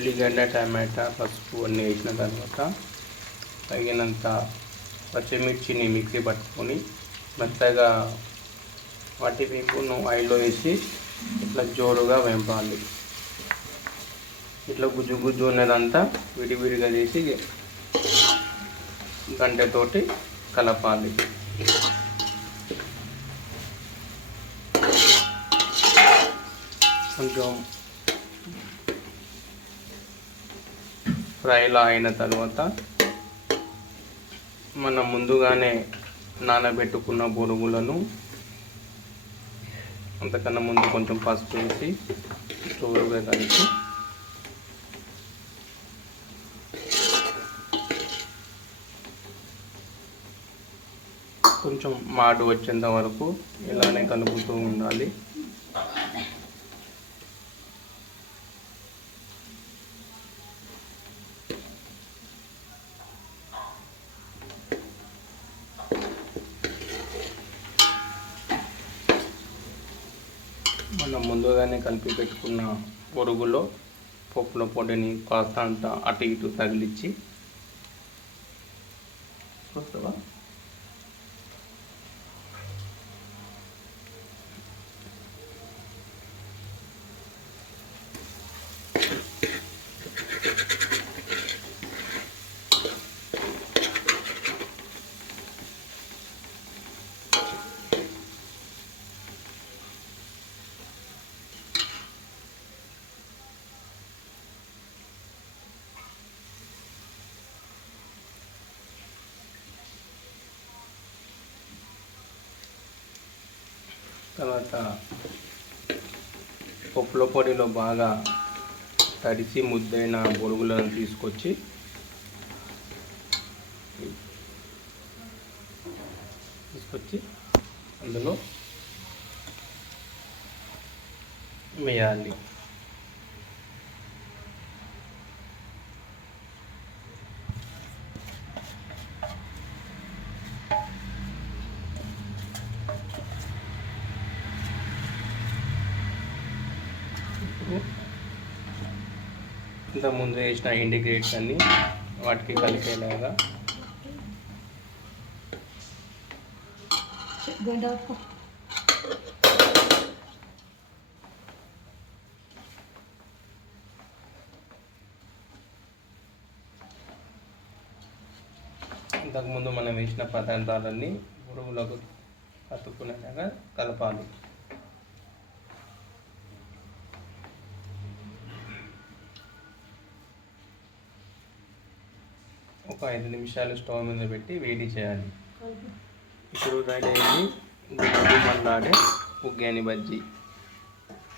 ఉల్లిగడ్డ, టమాటా, పసుపు అన్నీ వేసిన తర్వాత తగినంత పచ్చిమిర్చిని మిక్సీ పట్టుకొని మెత్తగా వాటి వేపును ఆయిల్లో వేసి ఇట్లా జోరుగా వేపాలి. ఇట్లా గుజ్జు గుజ్జు ఉన్నదంతా విడివిడిగా చేసి గంటెతోటి కలపాలి. కొంచెం ఫ్రైలా అయిన తర్వాత మనం ముందుగానే నానబెట్టుకున్న బొరుగులను అంతకన్నా ముందు కొంచెం పసుపు వేసి జోరుగా కలిపి కొంచెం మాడు వచ్చేంత వరకు ఇలానే కలుపుతూ ఉండాలి. మనం ముందుగానే కలిపి పెట్టుకున్న పొరుగులో పప్పుల పొడిని కాస్త అంత అటు ఇటు తగిలించి వస్తావా తర్వాత పప్పుల పొడిలో బాగా తడిసి ముద్దైన బొరుగులను తీసుకొచ్చి అందులో వేయాలి. ఇంత ముందు వేసిన ఇండిగ్రేట్స్ అన్ని వాటికి కలిపేలాగా ఇంతకుముందు మనం వేసిన పదార్థాలన్నీ బొరుగులకు అతుక్కునేలాగా కలపాలి. ఒక 5 నిమిషాలు స్టవ్ మీద పెట్టి వేడి చేయాలి. ఇప్పుడు రెడీ అయింది గుమగుమలాడే ఉగ్గాని బజ్జీ.